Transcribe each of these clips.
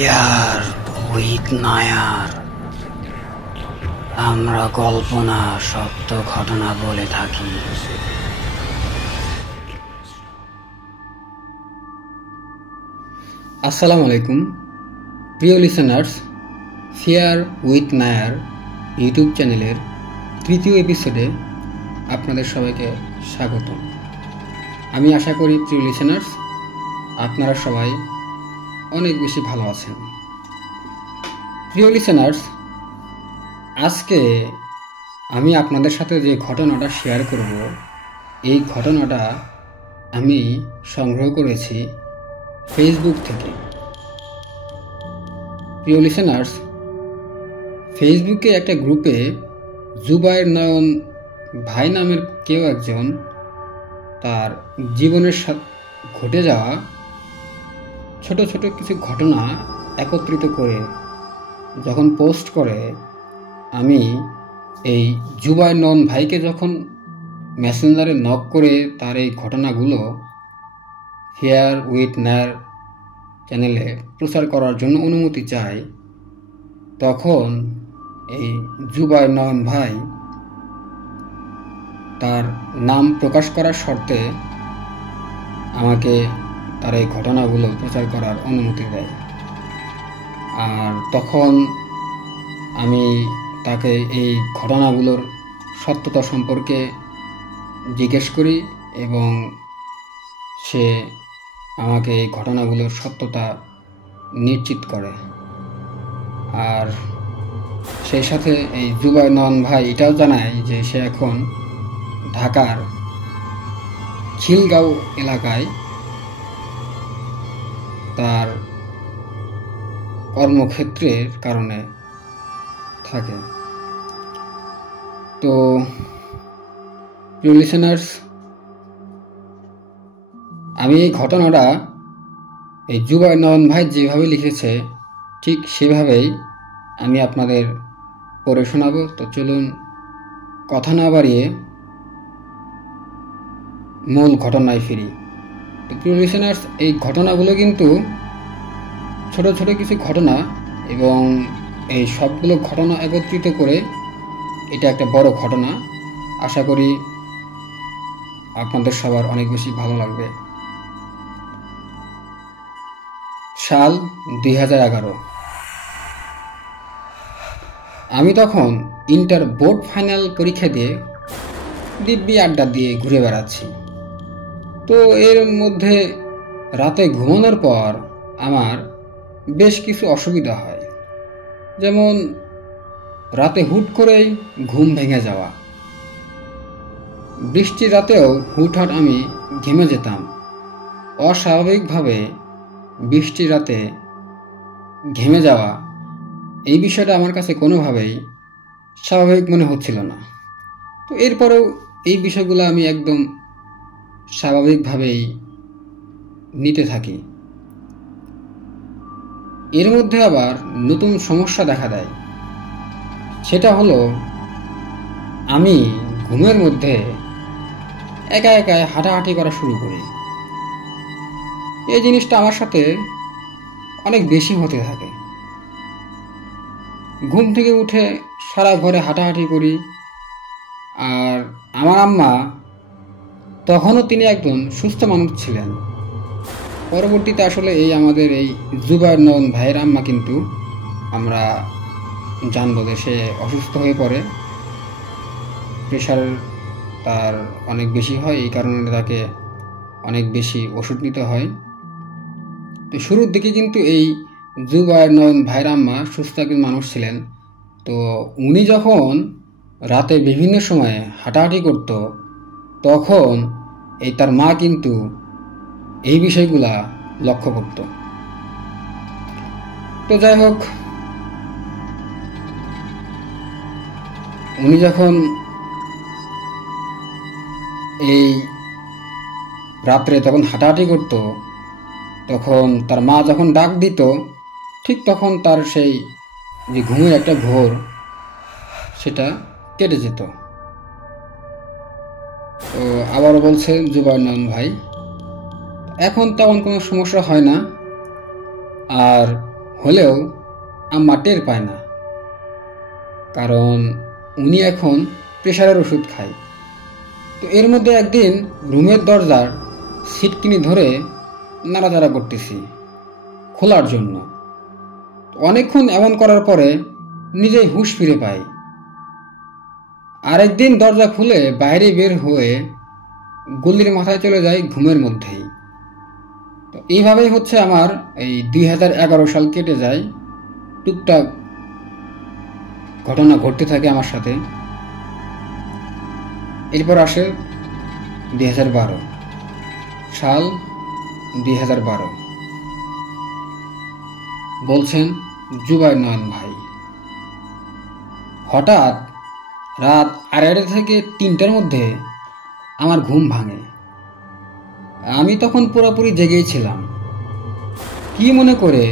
Fear with Nair. আমরা কল্পনা সত্য ঘটনা বলে থাকি। আসসালামু আলাইকুম প্রিয় listeners, fear with Nair YouTube চ্যানেলের তৃতীয় এপিসোডে আপনাদের সবাইকে স্বাগত। আমি আশা করি প্রিয় লিসেনার্স আপনারা সবাই অনেক বেশি ভালো আছেন। প্রিয় লিসেনার্স, আজকে আমি আপনাদের সাথে যে ঘটনাটা শেয়ার করব, এই ঘটনাটা আমি সংগ্রহ করেছি ফেসবুক থেকে। প্রিয় লিসেনার্স, ফেসবুকে একটা গ্রুপে জুবায়ের নয়ন ভাই নামের কেউ একজন তার জীবনের সাথে ঘটে যাওয়া ছোট ছোট কিছু ঘটনা একত্রিত করে যখন পোস্ট করে, আমি এই জুবায়ের নয়ন ভাইকে যখন মেসেঞ্জারে নক করে তার এই ঘটনাগুলো ফিয়ার উইথ নায়ার চ্যানেলে প্রচার করার জন্য অনুমতি চাই, তখন এই জুবায়ের নয়ন ভাই তার নাম প্রকাশ করার শর্তে আমাকে তার এই ঘটনাগুলো প্রচার করার অনুমতি দেয়। আর তখন আমি তাকে এই ঘটনাগুলোর সত্যতা সম্পর্কে জিজ্ঞেস করি এবং সে আমাকে এই ঘটনাগুলোর সত্যতা নিশ্চিত করে। আর সেই সাথে এই জুবায়ের নয়ন ভাই এটাও জানায় যে সে এখন ঢাকার খিলগাঁও এলাকায় তার কর্মক্ষেত্রের কারণে থাকে। তো প্রিয় লিসেনার্স, আমি এই ঘটনাটা এই জুবায়ের নয়ন ভাই যেভাবে লিখেছে ঠিক সেভাবেই আমি আপনাদের পড়ে শোনাবো। তো চলুন কথা না বাড়িয়ে মূল ঘটনায় ফিরি। তো প্রিয় লিসেনার্স, এই ঘটনাগুলো কিন্তু ছোট ছোট কিছু ঘটনা এবং এই সবগুলো ঘটনা একত্রিত করে এটা একটা বড় ঘটনা। আশা করি আপনাদের সবার অনেক বেশি ভালো লাগবে। সাল 2011। আমি তখন ইন্টার বোর্ড ফাইনাল পরীক্ষা দিয়ে দিব্যি আড্ডা দিয়ে ঘুরে বেড়াচ্ছি। তো এর মধ্যে রাতে ঘুমানোর পর আমার বেশ কিছু অসুবিধা হয়, যেমন রাতে হুট করেই ঘুম ভেঙে যাওয়া। বৃষ্টির রাতেও হুটহাট আমি ঘেমে যেতাম। অস্বাভাবিকভাবে বৃষ্টির রাতে ঘেমে যাওয়া, এই বিষয়টা আমার কাছে কোনোভাবেই স্বাভাবিক মনে হচ্ছিল না। তো এরপরেও এই বিষয়গুলো আমি একদম স্বাভাবিকভাবেই নিতে থাকি। এর মধ্যে আবার নতুন সমস্যা দেখা দেয়। সেটা হলো আমি ঘুমের মধ্যে একা একা হাঁটাহাঁটি করা শুরু করি। এই জিনিসটা আমার সাথে অনেক বেশি হতে থাকে। ঘুম থেকে উঠে সারা ঘরে হাঁটাহাঁটি করি। আর আমার আম্মা, তখনও তিনি একজন সুস্থ মানুষ ছিলেন। পরবর্তীতে আসলে এই আমাদের এই জুবায়ের নয়ন ভাইয়ের আম্মা কিন্তু আমরা জানবো যে সে অসুস্থ হয়ে পড়ে, প্রেশার তার অনেক বেশি হয়, এই কারণে তাকে অনেক বেশি ওষুধ নিতে হয়। তো শুরুর দিকে কিন্তু এই জুবায়ের নয়ন ভাইয়ের আম্মা সুস্থ একজন মানুষ ছিলেন। তো উনি যখন রাতে বিভিন্ন সময়ে হাঁটাহাঁটি করত, তখন এই তার মা কিন্তু এই বিষয়গুলা লক্ষ্য করত। তো যাই হোক, উনি যখন এই রাত্রে তখন হাঁটাহাঁটি করত, তখন তার মা যখন ডাক দিত, ঠিক তখন তার সেই যে ঘুমের একটা ঘোর সেটা কেটে যেত। তো আবারও বলছে জুবায়ের নয়ন ভাই, এখন তেমন কোনো সমস্যা হয় না। আর হলেও আম্মা টের পায় না, কারণ উনি এখন প্রেশারের ওষুধ খায়। তো এর মধ্যে একদিন রুমের দরজার সিটকিনি ধরে নাড়াচাড়া করতেছি খোলার জন্য। অনেকক্ষণ এমন করার পরে নিজেই হুঁশ ফিরে পাই। আরেকদিন দরজা খুলে বাইরে বের হয়ে গলির মাথায় চলে যাই ঘুমের মধ্যেই। তো এইভাবেই হচ্ছে আমার এই 2011 সাল কেটে যায়। টুকটাক ঘটনা ঘটতে থাকে আমার সাথে। এরপর আসে 2012 সাল। 2012 বলছেন জুবায়ের নয়ন ভাই, হঠাৎ রাত 2:30 থেকে 3টার মধ্যে আমার ঘুম ভাঙে। আমি তখন পুরোপুরি জেগেই ছিলাম। কি মনে করে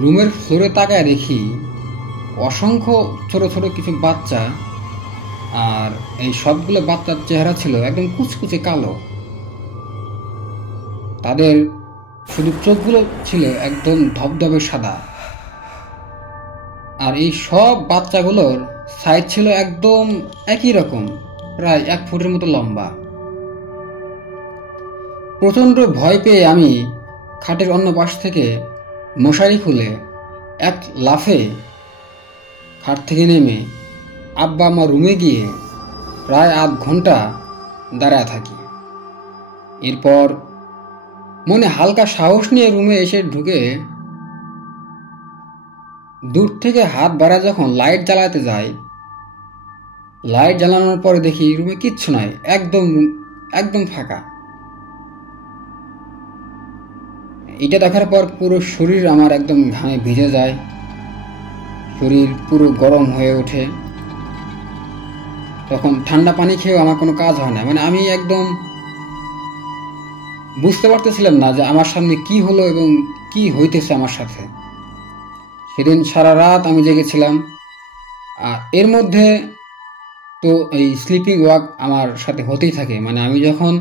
রুমের ফ্লোরে তাকায় দেখি অসংখ্য ছোট ছোট কিছু বাচ্চা, আর এই সবগুলো বাচ্চার চেহারা ছিল একদম কুচকুচে কালো। তাদের শুধু চোখগুলো ছিল একদম ধবধবে সাদা, আর এই সব বাচ্চাগুলোর সাইজ ছিল একদম একই রকম, প্রায় 1 ফুটের মতো লম্বা। প্রচণ্ড ভয় পেয়ে আমি খাটের অন্য পাশ থেকে মশারি খুলে এক লাফে খাট থেকে নেমে আব্বা আমার রুমে গিয়ে প্রায় আধ ঘন্টা দাঁড়ায় থাকি। এরপর মনে হালকা সাহস নিয়ে রুমে এসে ঢুকে দূর থেকে হাত বাড়ায় যখন লাইট জ্বালাতে যাই, লাইট জ্বালানোর পরে দেখি রুমে কিচ্ছু নাই, একদম ফাঁকা। এটা দেখার পর পুরো শরীর আমার একদম ঘামে ভিজে যায়, শরীর পুরো গরম হয়ে ওঠে। তখন ঠান্ডা পানি খেয়েও আমার কোনো কাজ হয় না, মানে আমি একদম বুঝতে পারতেছিলাম না যে আমার সামনে কি হলো এবং কি হইতেছে আমার সাথে। সেদিন সারা রাত আমি জেগেছিলাম। আর এর মধ্যে তো এই স্লিপিং ওয়াক আমার সাথে হতেই থাকে, মানে আমি যখন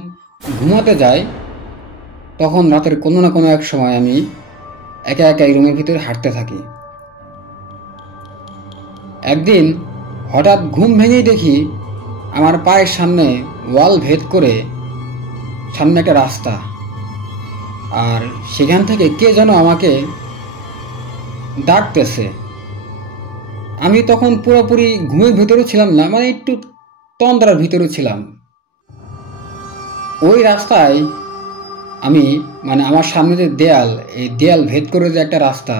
ঘুমাতে যাই তখন রাতের কোনো না কোনো এক সময় আমি একা একা এই রুমের ভিতরে হাঁটতে থাকি। একদিন হঠাৎ ঘুম ভেঙেই দেখি আমার পায়ের সামনে ওয়াল ভেদ করে সামনে একটা রাস্তা, আর সেখান থেকে কে যেন আমাকে ডাকতেছে। আমি তখন পুরোপুরি ঘুমের ভিতরে ছিলাম না, মানে একটু তন্দ্রার ভিতরে ছিলাম। ওই রাস্তায় আমি, মানে আমার সামনে যে দেয়াল, এই দেয়াল ভেদ করে যে একটা রাস্তা,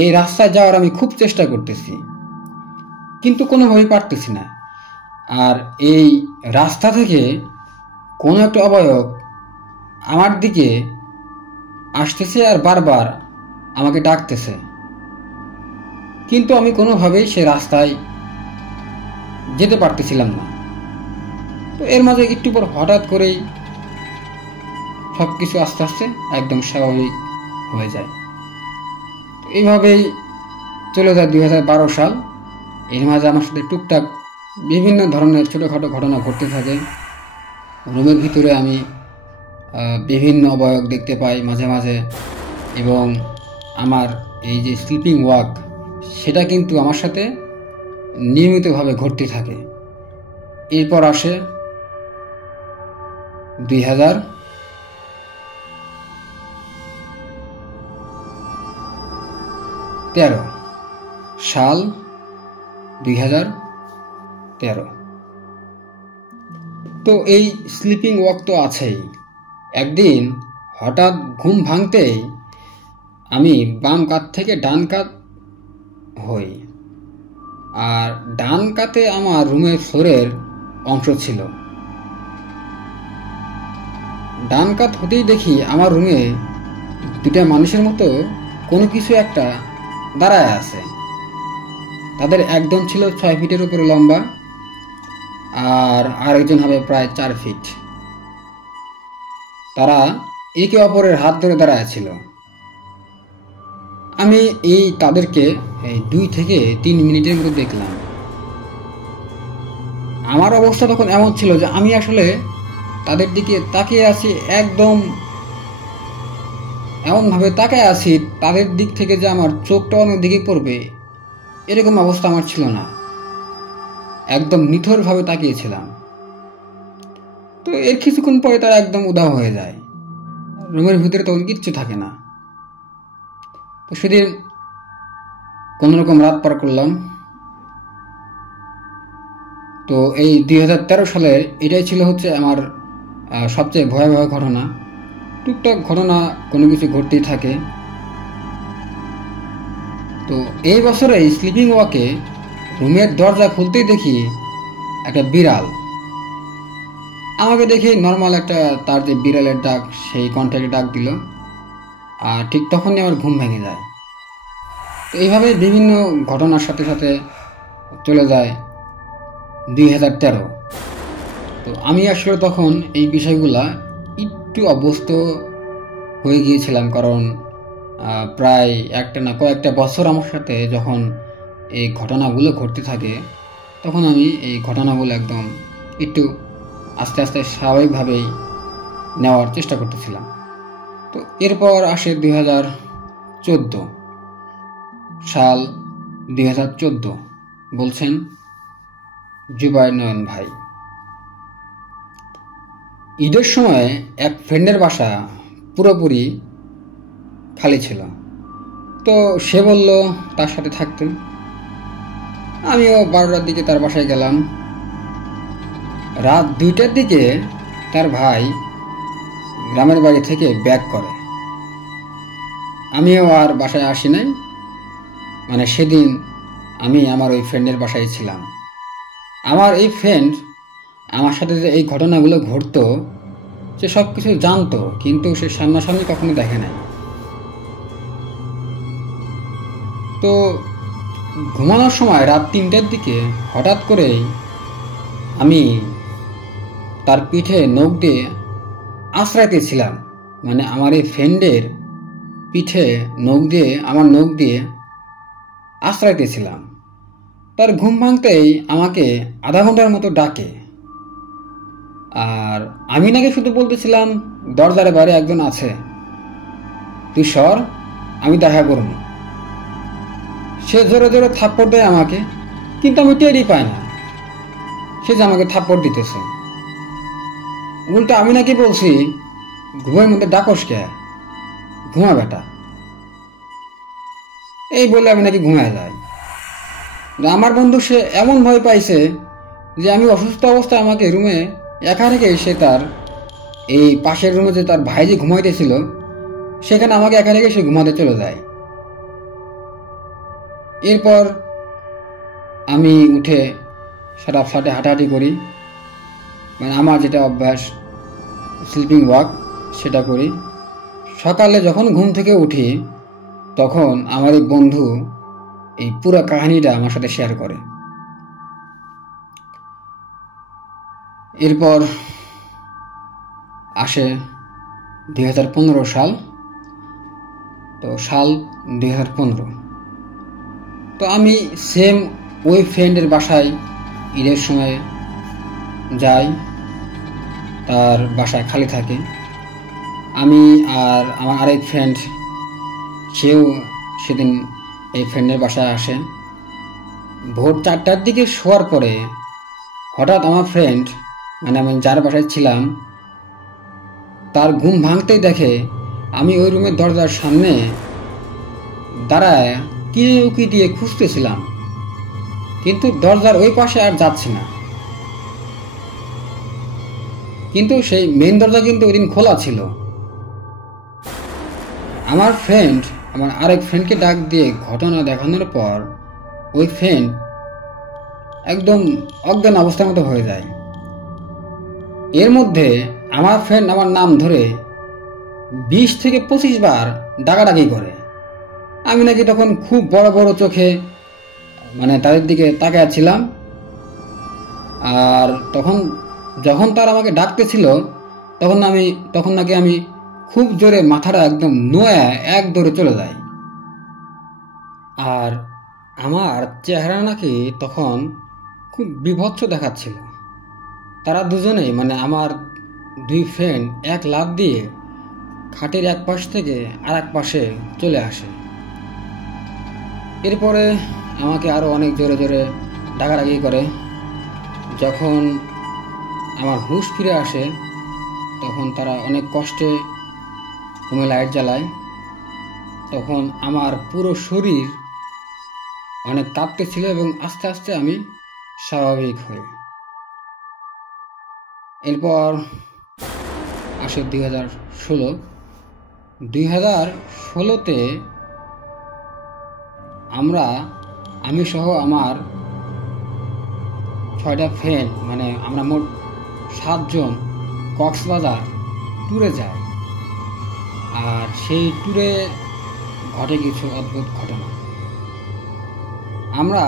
এই রাস্তায় যাওয়ার আমি খুব চেষ্টা করতেছি, কিন্তু কোনোভাবেই পারতেছি না। আর এই রাস্তা থেকে কোনো একটা অবয়ব আমার দিকে আসতেছে আর বারবার আমাকে ডাকতেছে, কিন্তু আমি কোনোভাবেই সে রাস্তায় যেতে পারতেছিলাম না। তো এর মাঝে একটু পর হঠাৎ করেই সব কিছু আস্তে আস্তে একদম স্বাভাবিক হয়ে যায়। তো এইভাবেই চলে যায় 2012 সাল। এর মাঝে আমার সাথে টুকটাক বিভিন্ন ধরনের ছোটোখাটো ঘটনা ঘটতে থাকে। রুমের ভিতরে আমি বিভিন্ন অবয়ব দেখতে পাই মাঝে মাঝে, এবং আমার এই যে স্লিপিং ওয়াক সেটা কিন্তু আমার সাথে নিয়মিতভাবে ঘটতে থাকে। এরপর আসে 2013 সাল। 2013 তো এই স্লিপিং ওয়াক তো আছেই। একদিন হঠাৎ ঘুম ভাঙতেই আমি বাম কাত থেকে ডান কাত হই, আর ডান কাতে আমার রুমের ফ্লোরের অংশ ছিল। ডান কাত হতেই দেখি আমার রুমে দুটা মানুষের মতো কোনো কিছু একটা দাঁড়ায় আছে। তাদের একজন ছিল 6 ফিটের উপরে লম্বা, আর আরেকজন হবে প্রায় 4 ফিট। তারা একে অপরের হাত ধরে দাঁড়ায় ছিল। আমি তাদেরকে 2 থেকে 3 মিনিটের মধ্যে দেখলাম। আমার অবস্থা তখন এমন ছিল যে আমি আসলে তাদের দিকে তাকিয়ে আছি এমনভাবে তাকায় আছি, তাদের দিক থেকে যে আমার চোখটা অন্য দিকে পড়বে এরকম অবস্থা আমার ছিল না। একদম নিথরভাবে তাকিয়েছিলাম। তো এর কিছুক্ষণ পরে তারা একদম উধাও হয়ে যায়। রুমের ভিতরে তখন কিচ্ছু থাকে না। তো সেদিন কোনোরকম রাত পার করলাম। তো এই 2013 সালের এটাই ছিল হচ্ছে আমার সবচেয়ে ভয়াবহ ঘটনা। টুকটাক ঘটনা কোনো কিছু ঘটতেই থাকে। তো এই বছরে স্লিপিং ওয়াকে রুমের দরজা খুলতেই দেখি একটা বিড়াল আমাকে দেখে নর্মাল একটা তার যে বিড়ালের ডাক সেই কণ্ঠে ডাক দিল, আর ঠিক তখনই আমার ঘুম ভেঙে যায়। তো এইভাবে বিভিন্ন ঘটনার সাথে সাথে চলে যায় 2013। তো আমি আসলে তখন এই বিষয়গুলা একটু অভ্যস্ত হয়ে গিয়েছিলাম, কারণ প্রায় একটা না কয়েকটা বছর আমার সাথে যখন এই ঘটনাগুলো ঘটতে থাকে তখন আমি এই ঘটনাগুলো একদম একটু আস্তে আস্তে স্বাভাবিকভাবেই নেওয়ার চেষ্টা করতেছিলাম। তো এরপর আসে 2014 সাল। 2014 বলছেন জুবায়ের নয়ন ভাই। ঈদের সময় এক ফ্রেন্ডের বাসা পুরোপুরি খালি ছিল। তো সে বলল তার সাথে থাকতে। আমিও 12টার দিকে তার বাসায় গেলাম। রাত 2টার দিকে তার ভাই গ্রামের বাড়ি থেকে ব্যাক করে। আমিও আর বাসায় আসি নাই। মানে সেদিন আমি আমার ওই ফ্রেন্ডের বাসায় ছিলাম। আমার এই ফ্রেন্ড আমার সাথে যে এই ঘটনাগুলো ঘটতো সে সব কিছু জানতো, কিন্তু সে সামনাসামনি কখনো দেখে নাই। তো ঘুমানোর সময় রাত 3টার দিকে হঠাৎ করেই আমি তার পিঠে নখ দিয়ে আশ্রাইতেছিলাম। মানে আমার এই ফ্রেন্ডের পিঠে আমার নখ দিয়ে আশ্রাইতেছিলাম। তার ঘুম ভাঙতেই আমাকে আধা ঘন্টার মতো ডাকে, আর আমি নাকি শুধু বলতেছিলাম দরজার বাইরে একজন আছে, তুই সর, আমি দেখা করব। সে জোরে জোরে থাপ্পড় দেয় আমাকে, কিন্তু আমি টেরই পাই না সে যে আমাকে থাপ্পড় দিতেছে। উল্টা আমি নাকি বলছি ঘুমের মধ্যে ডাকস কে, ঘুমা বেটা, এই বলে আমি নাকি ঘুমায় যাই। আমার বন্ধু সে এমন ভয় পাইছে যে আমি অসুস্থ অবস্থায় আমাকে রুমে একা রেখে সে তার এই পাশের রুমে যে তার ভাই যে ঘুমাইতেছিল সেখানে আমাকে একা রেখে সে ঘুমাতে চলে যায়। এরপর আমি উঠে সারা ফ্ল্যাটে হাঁটাহাঁটি করি। মানে আমার যেটা অভ্যাস স্লিপিং ওয়াক সেটা করি। সকালে যখন ঘুম থেকে উঠি তখন আমার এই বন্ধু এই পুরো কাহিনীটা আমার সাথে শেয়ার করে। এরপর আসে 2015 সাল। তো সাল 2015। তো আমি সেম ওই ফ্রেন্ডের বাসায় ঈদের সময় যাই, তার বাসায় খালি থাকে। আমি আর আমার আরেক ফ্রেন্ড সেও সেদিন এই ফ্রেন্ডের বাসায় আসে। ভোর 4টার দিকে শোয়ার পরে হঠাৎ আমার ফ্রেন্ড, মানে আমি যার বাসায় ছিলাম, তার ঘুম ভাঙতেই দেখে আমি ওই রুমের দরজার সামনে দাঁড়ায় কি উকি দিয়ে খুঁজতেছিলাম, কিন্তু দরজার ওই পাশে আর যাচ্ছে না। কিন্তু সেই মেইন দরজা কিন্তু ওই দিন খোলা ছিল। আমার ফ্রেন্ড আমার আরেক ফ্রেন্ডকে ডাক দিয়ে ঘটনা দেখানোর পর ওই ফ্রেন্ড একদম অজ্ঞান অবস্থার মতো হয়ে যায়। এর মধ্যে আমার ফ্রেন্ড আমার নাম ধরে 20 থেকে 25 বার ডাকাডাকি করে। আমি নাকি তখন খুব বড় বড় চোখে মানে তাদের দিকে তাকাচ্ছিলাম। আর তখন যখন তারা আমাকে ডাকতেছিল তখন নাকি আমি খুব জোরে মাথাটা একদম নোয়া এক দৌড়ে চলে যাই। আর আমার চেহারা নাকি তখন খুব বিভৎস দেখাচ্ছিল। তারা দুজনেই, মানে আমার দুই ফ্রেন্ড, এক লাফ দিয়ে খাটের এক পাশ থেকে আর এক পাশে চলে আসে। এরপরে আমাকে আরও অনেক জোরে জোরে ডাকাডাকি করে। যখন আমার হুঁশ ফিরে আসে তখন তারা অনেক কষ্টে রুমে লাইট জ্বালায়। তখন আমার পুরো শরীর অনেক কাঁপতেছিল এবং আস্তে আস্তে আমি স্বাভাবিক হই। এরপর আসে 2016। 2016-তে আমি সহ আমার 6টা ফ্রেন্ড, মানে আমরা মোট 7 জন কক্সবাজার ট্যুরে যাই। আর সেই ট্যুরে ঘটে কিছু অদ্ভুত ঘটনা। আমরা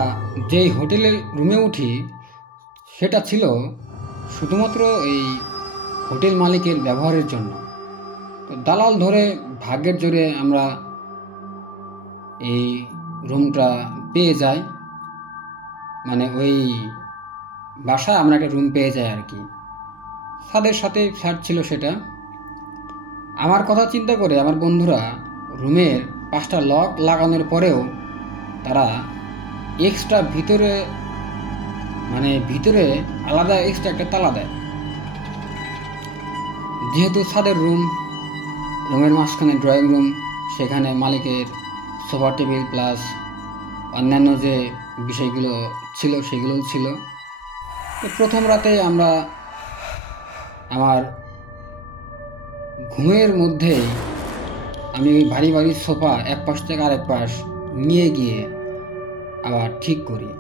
যেই হোটেলের রুমে উঠি সেটা ছিল শুধুমাত্র এই হোটেল মালিকের ব্যবহারের জন্য। তো দালাল ধরে ভাগ্যের জোরে আমরা এই রুমটা পেয়ে যাই, মানে ওই বাসায় আমরা একটা রুম পেয়ে যাই আর কি। তাদের সাথে ফ্ল্যাট ছিল সেটা। আমার কথা চিন্তা করে আমার বন্ধুরা রুমের 5টা লক লাগানোর পরেও তারা এক্সট্রা ভিতরে আলাদা এক্সট্রা একটা তালা দেয়। যেহেতু ছাদের রুমের মাঝখানে ড্রয়িং রুম, সেখানে মালিকের সোফা টেবিল প্লাস অন্যান্য যে বিষয়গুলো ছিল সেগুলোও ছিল। তো প্রথম রাতে আমরা আমার ঘুমের মধ্যেই আমি ওই ভারী ভারী সোফা এক পাশ থেকে আরেক পাশ নিয়ে গিয়ে আবার ঠিক করি।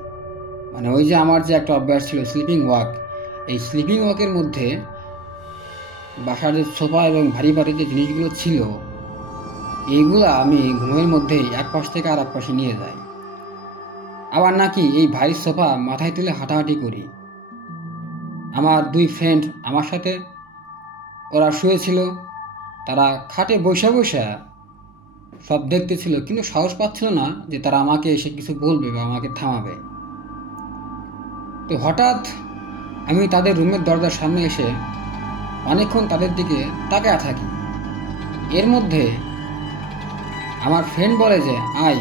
মানে ওই যে আমার যে একটা অভ্যাস ছিল স্লিপিং ওয়াক, এই স্লিপিং ওয়াকের মধ্যে বাসার যে সোফা এবং ভারী ভারী যে জিনিসগুলো ছিল এইগুলো আমি ঘুমের মধ্যেই এক পাশ থেকে আর এক পাশে নিয়ে যাই। আবার নাকি এই ভারী সোফা মাথায় তুলে হাঁটাহাঁটি করি। আমার 2 ফ্রেন্ড আমার সাথে ওরা শুয়েছিল, তারা খাটে বসে বসে সব দেখতেছিল, কিন্তু সাহস পাচ্ছিল না যে তারা আমাকে এসে কিছু বলবে বা আমাকে থামাবে। তো হঠাৎ আমি তাদের রুমের দরজার সামনে এসে অনেকক্ষণ তাদের দিকে তাকায় থাকি। এর মধ্যে আমার ফ্রেন্ড বলে যে, আয়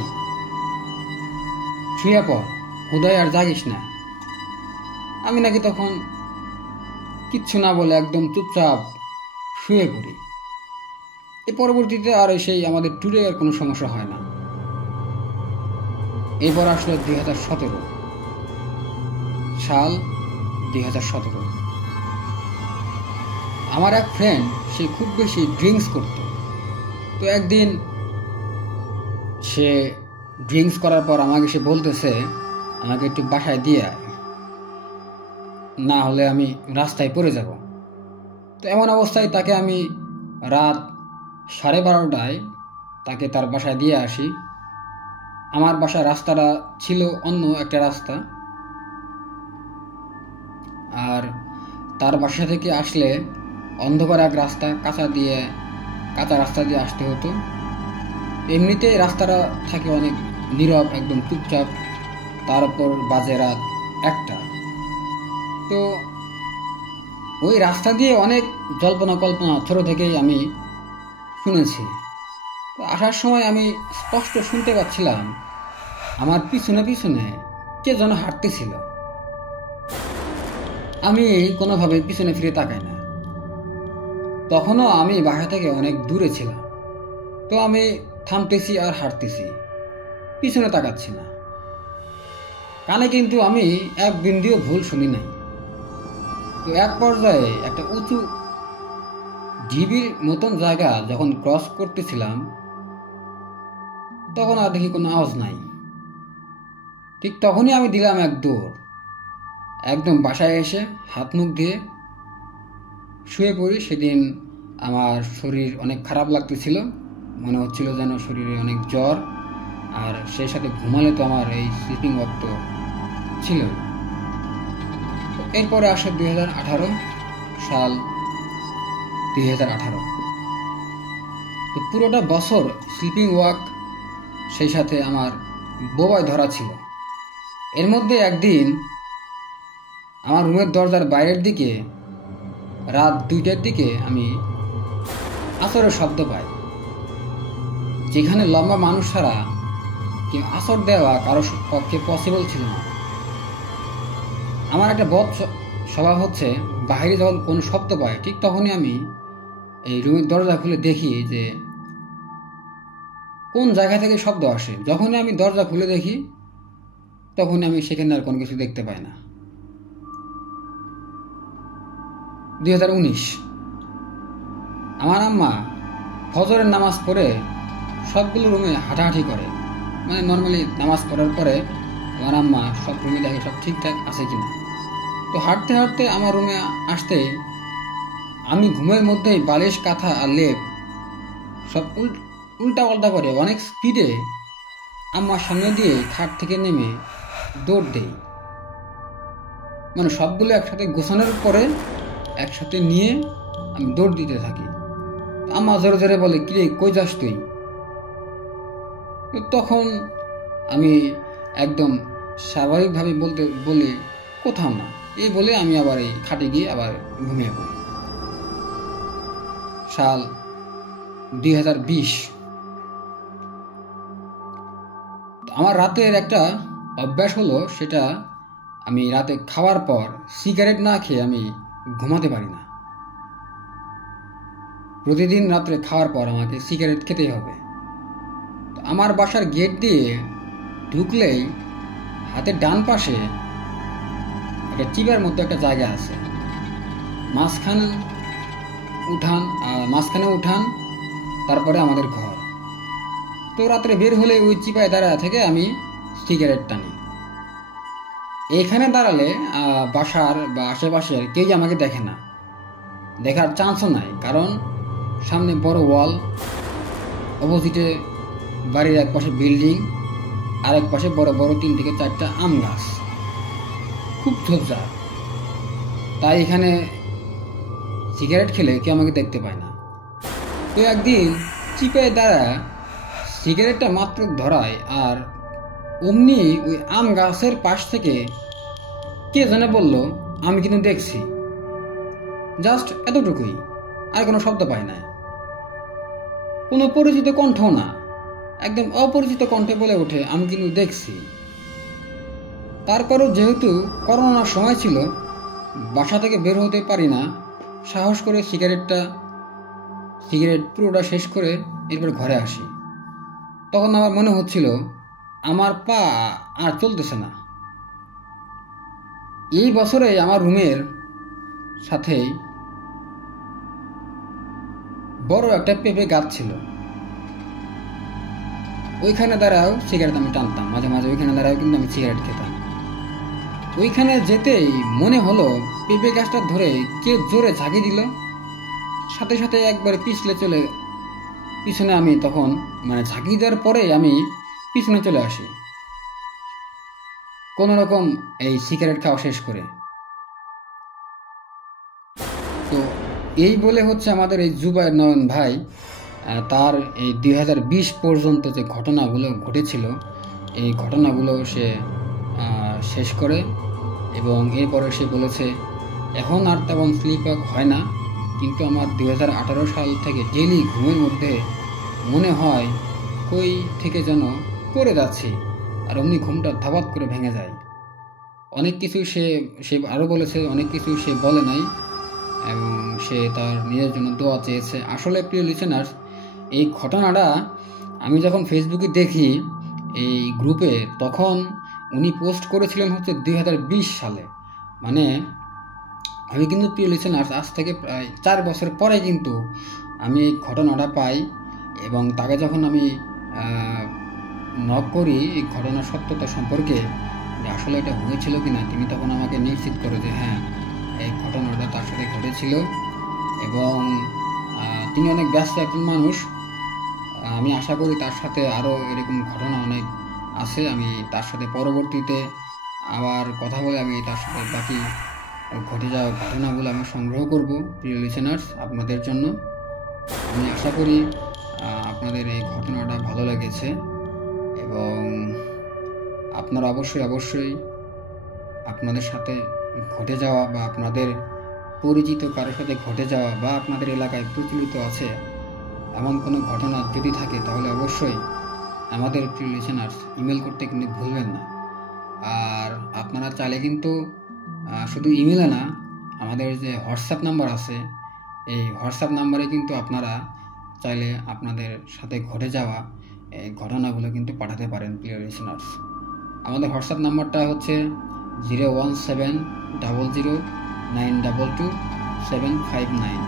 শুয়ে পড়, হুদয় আর জাগিস না। আমি নাকি তখন কিচ্ছু না বলে একদম চুপচাপ শুয়ে পড়ি। এর পরবর্তীতে আর সেই আমাদের ট্যুরে আর কোনো সমস্যা হয় না। এরপর আসলো 2017 সাল। 2017 আমার এক ফ্রেন্ড, সে খুব বেশি ড্রিঙ্কস করত। তো একদিন সে ড্রিঙ্কস করার পর আমাকে সে বলতেছে, আমাকে একটু বাসায় দিয়ে আয়, না হলে আমি রাস্তায় পড়ে যাব। তো এমন অবস্থায় তাকে আমি রাত 12:30টায় তাকে তার বাসায় দিয়ে আসি। আমার বাসার রাস্তাটা ছিল অন্য একটা রাস্তা, আর তার বাসা থেকে আসলে অন্ধকার এক রাস্তা, কাঁচা রাস্তা দিয়ে আসতে হতো। এমনিতেই রাস্তাটা থাকে অনেক নীরব, একদম চুপচাপ। তার উপর বাজে রাত 1টা। তো ওই রাস্তা দিয়ে অনেক জল্পনা কল্পনা ছোট থেকেই আমি শুনেছি। তো আসার সময় আমি স্পষ্ট শুনতে পাচ্ছিলাম আমার পিছনে পিছনে কে যেন হাঁটতেছিল। আমি কোনোভাবে পিছনে ফিরে তাকাই না। তখনও আমি বাসা থেকে অনেক দূরে ছিলাম। তো আমি থামতেছি আর হাঁটতেছি, পিছনে তাকাচ্ছি না। কানে কিন্তু আমি এক বিন্দুও ভুল শুনি নাই। তো এক পর্যায়ে একটা উঁচু ঢিবির মতন জায়গা যখন ক্রস করতেছিলাম তখন আর দেখি কোনো আওয়াজ নাই। ঠিক তখনই আমি দিলাম এক দৌড়, একদম বাসায় এসে হাত মুখ দিয়ে শুয়ে পড়ি। সেদিন আমার শরীর অনেক খারাপ লাগতেছিল, মনে হচ্ছিল যেন শরীরে অনেক জ্বর, আর সেই সাথে ঘুমালে তো আমার এই স্লিপিং ওয়াক তো ছিল। এরপরে আসে 2018 সাল। 2018 তো পুরোটা বছর স্লিপিং ওয়াক, সেই সাথে আমার বোবায় ধরা ছিল। এর মধ্যে একদিন আমার রুমের দরজার বাইরের দিকে রাত 2টার দিকে আমি আসরের শব্দ পাই, যেখানে লম্বা মানুষ ছাড়া কি আসর দেওয়া কারো পক্ষে পসিবল ছিল না। আমার একটা বদ স্বভাব হচ্ছে, বাইরে যখন কোনো শব্দ পাই ঠিক তখনই আমি এই রুমের দরজা খুলে দেখি যে কোন জায়গা থেকে শব্দ আসে। যখনই আমি দরজা খুলে দেখি তখনই আমি সেখানে আর কোনো কিছু দেখতে পাই না। 2019 আমার আম্মা ফজরের নামাজ পড়ে সবগুলো রুমে হাঁটাহাঁটি করে। মানে নর্মালি নামাজ পড়ার পরে আমার আম্মা সব রুমে দেখে সব ঠিকঠাক আছে কিনা। তো হাঁটতে হাঁটতে আমার রুমে আসতে আমি ঘুমের মধ্যেই বালিশ, কাঁথা আর লেপ সব উল্টা পাল্টা করে অনেক স্পিডে আম্মার সামনে দিয়ে খাট থেকে নেমে দৌড় দেই। মানে সবগুলো একসাথে গোছানোর পরে একসাথে নিয়ে আমি দৌড় দিতে থাকি। আম্মা জোরে জোরে বলে, কিরে কই যাস তুই? তখন আমি একদম স্বাভাবিকভাবে বলি কোথাও না, এই বলে আমি আবার এই খাটে গিয়ে আবার ঘুমিয়ে পড়ি। সাল 2020। আমার রাতের একটা অভ্যাস হলো, সেটা আমি রাতে খাওয়ার পর সিগারেট না খেয়ে আমি ঘুমাতে পারি না। প্রতিদিন রাত্রে খাওয়ার পর আমাকে সিগারেট খেতেই হবে। আমার বাসার গেট দিয়ে ঢুকলেই হাতের ডান পাশে একটা চিপার মধ্যে একটা জায়গা আছে, মাঝখানে উঠান, তারপরে আমাদের ঘর। তো রাত্রে বের হলে ওই চিপায় দাঁড়া থেকে আমি সিগারেট টানি। এখানে দাঁড়ালে বাসার বা আশেপাশের কেউই আমাকে দেখে না, দেখার চান্সও নাই, কারণ সামনে বড় ওয়াল, অপোজিটে বাড়ির এক পাশে বিল্ডিং, আর এক পাশে বড় বড় 3 থেকে 4টা আম গাছ, খুব ঝোপঝাড়। তাই এখানে সিগারেট খেলে কেউ আমাকে দেখতে পায় না। তো একদিন চিপায় দাঁড়া সিগারেটটা মাত্র ধরায়, আর অমনি ওই আম গাছের পাশ থেকে কে জানে বলল, আমি কিন্তু দেখছি। জাস্ট এতটুকুই, আর কোনো শব্দ পাই না, কোনো পরিচিত কণ্ঠও না, একদম অপরিচিত কণ্ঠে বলে ওঠে, আমি কিন্তু দেখছি। তারপরও যেহেতু করোনার সময় ছিল, বাসা থেকে বের হতে পারি না, সাহস করে সিগারেট পুরোটা শেষ করে এরপর ঘরে আসি। তখন আমার মনে হচ্ছিল আমার পা আর চলতেছে না। এই বছরে আমার রুমের সাথেই বড় একটা পেঁপে গাছ ছিল, ওইখানে দাঁড়াও সিগারেট আমি টানতাম, মাঝে মাঝে ওইখানে দাঁড়াও কিন্তু আমি সিগারেট খেতাম। ওইখানে যেতেই মনে হলো পেঁপে গাছটা ধরে কে জোরে ঝাঁকি দিল, সাথে সাথে একবারে পিছনে আমি তখন মানে ঝাঁকি দেওয়ার পরে আমি পিছনে চলে আসি, কোন রকম এই সিগারেট খাওয়া শেষ করে। তো এই বলে হচ্ছে আমাদের এই জুবায়ের নয়ন ভাই তার এই 2020 পর্যন্ত যে ঘটনাগুলো ঘটেছিল, এই ঘটনাগুলো সে শেষ করে, এবং এরপরে সে বলেছে এখন আর তেমন স্লিপ ওয়াক হয় না, কিন্তু আমার 2018 সাল থেকে ডেইলি ঘুমের মধ্যে মনে হয় কই থেকে যেন করে যাচ্ছি, আর অমনি ঘুমটা ধাবাত করে ভেঙে যায়। অনেক কিছু সে আরও বলেছে, অনেক কিছু সে বলে নাই, এবং সে তার নিজের জন্য দোয়া চেয়েছে। আসলে প্রিয় লিসেনার্স, এই ঘটনাটা আমি যখন ফেসবুকে দেখি এই গ্রুপে, তখন উনি পোস্ট করেছিলেন হচ্ছে 2020 সালে। মানে আমি কিন্তু প্রিয় লিসেনার্স আজ থেকে প্রায় 4 বছর পরে কিন্তু আমি এই ঘটনাটা পাই, এবং তাকে যখন আমি নক করি এই ঘটনার সত্যতা সম্পর্কে, যে আসলে এটা হয়েছিল কিনা, তিনি তখন আমাকে নিশ্চিত করে যে হ্যাঁ এই ঘটনাটা তার সাথে ঘটেছিল, এবং তিনি অনেক ব্যস্ত একজন মানুষ। আমি আশা করি তার সাথে আরও এরকম ঘটনা অনেক আছে, আমি তার সাথে পরবর্তীতে আবার কথা বলে আমি তার সাথে বাকি ঘটে যাওয়া ঘটনাগুলো আমি সংগ্রহ করব প্রিয় লিসেনার্স আপনাদের জন্য। আমি আশা করি আপনাদের এই ঘটনাটা ভালো লেগেছে, এবং আপনারা অবশ্যই আপনাদের সাথে ঘটে যাওয়া বা আপনাদের পরিচিত কারোর সাথে ঘটে যাওয়া বা আপনাদের এলাকায় প্রচলিত আছে এমন কোনো ঘটনা যদি থাকে তাহলে অবশ্যই আমাদের প্রিয় লিসেনার্স ইমেল করতে কিন্তু ভুলবেন না। আর আপনারা চাইলে কিন্তু শুধু ইমেলে না, আমাদের যে হোয়াটসঅ্যাপ নাম্বার আছে এই হোয়াটসঅ্যাপ নাম্বারে কিন্তু আপনারা চাইলে আপনাদের সাথে ঘটে যাওয়া এই ঘটনাগুলো কিন্তু পাঠাতে পারেন প্রিয় লিসেনার্স। আমাদের হোয়াটসঅ্যাপ নাম্বারটা হচ্ছে 01700922759।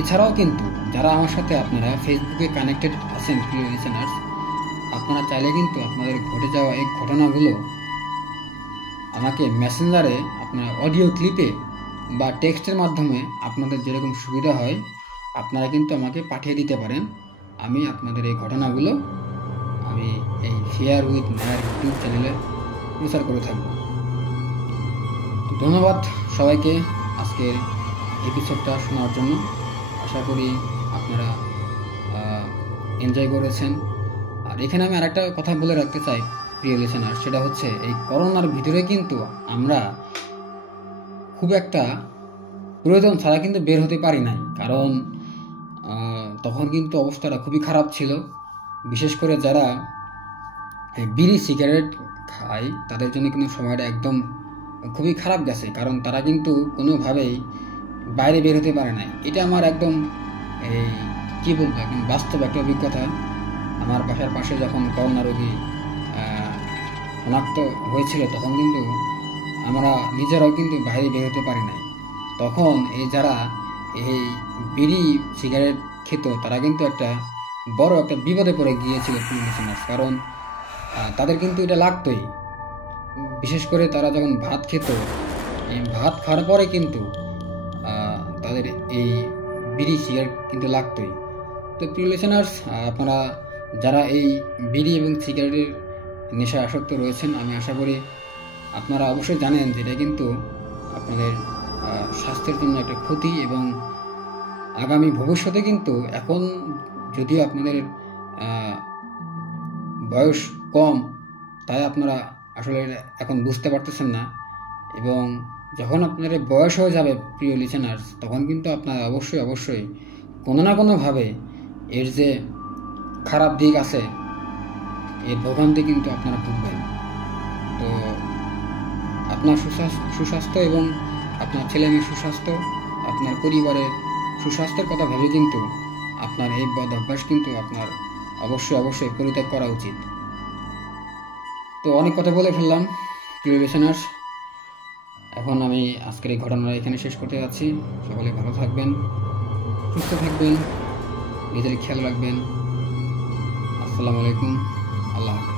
এছাড়াও কিন্তু যারা আমার সাথে আপনারা ফেসবুকে কানেক্টেড আছেন প্রিয় লিসেনার্স, আপনারা চাইলে কিন্তু আপনাদের ঘটে যাওয়া এই ঘটনাগুলো আমাকে মেসেঞ্জারে আপনারা অডিও ক্লিপে বা টেক্সটের মাধ্যমে আপনাদের যেরকম সুবিধা হয় আপনারা কিন্তু আমাকে পাঠিয়ে দিতে পারেন। আমি আপনাদের এই ঘটনাগুলো আমি এই শেয়ার উইথ মায়ের ইউটিউব চ্যানেলে প্রচার করে থাকব। ধন্যবাদ সবাইকে আজকের এপিসোডটা শোনার জন্য। আশা করি আপনারা এনজয় করেছেন। আর এখানে আমি আরেকটা কথা বলে রাখতে চাই প্রিয় লিসেনার, সেটা হচ্ছে এই করোনার ভিতরে কিন্তু আমরা খুব একটা প্রয়োজন ছাড়া কিন্তু বের হতে পারি নাই, কারণ তখন কিন্তু অবস্থাটা খুবই খারাপ ছিল। বিশেষ করে যারা বিড়ি সিগারেট খায় তাদের জন্য কিন্তু সময়টা একদম খুবই খারাপ গেছে, কারণ তারা কিন্তু কোনোভাবেই বাইরে বের হতে পারে নাই। এটা আমার একদম এই কী বলবো, একদম বাস্তব একটা অভিজ্ঞতা। আমার বাসার পাশে যখন করোনা রোগী শনাক্ত হয়েছিল তখন কিন্তু আমরা নিজেরাও কিন্তু বাইরে বের হতে পারি নাই। তখন এই যারা এই বিড়ি সিগারেট খেত তারা কিন্তু একটা বড় একটা বিপদে পড়ে গিয়েছিল লিসেনার্স, কারণ তাদের কিন্তু এটা লাগতোই। বিশেষ করে তারা যখন ভাত খেত, এই ভাত খাওয়ার পরে কিন্তু তাদের এই বিড়ি সিগারেট কিন্তু লাগতোই। তো প্রিয় লিসেনার্স, আপনারা যারা এই বিড়ি এবং সিগারেটের নেশায় আসক্ত রয়েছেন, আমি আশা করি আপনারা অবশ্যই জানেন যে এটা কিন্তু আপনাদের স্বাস্থ্যের জন্য একটা ক্ষতি, এবং আগামী ভবিষ্যতে কিন্তু এখন যদিও আপনাদের বয়স কম তাই আপনারা আসলে এখন বুঝতে পারতেছেন না, এবং যখন আপনাদের বয়স হয়ে যাবে প্রিয় লিসেনার্স তখন কিন্তু আপনারা অবশ্যই কোনো না কোনোভাবে এর যে খারাপ দিক আছে এর ভোগান্তি কিন্তু আপনারা ভুগবেন। তো আপনার সুস্বাস্থ্য এবং আপনার ছেলেমেয়ের সুস্বাস্থ্য, আপনার পরিবারের সুস্বাস্থ্যের কথা ভেবে কিন্তু আপনার এই বদ অভ্যাস কিন্তু আপনার অবশ্যই পরিত্যাগ করা উচিত। তো অনেক কথা বলে ফেললাম প্রিয় লিসেনার্স, এখন আমি আজকের এই ঘটনাটা এখানে শেষ করতে যাচ্ছি। সকলে ভালো থাকবেন, সুস্থ থাকবেন, নিজের খেয়াল রাখবেন। আসসালামু আলাইকুম, আল্লাহ হাফেজ।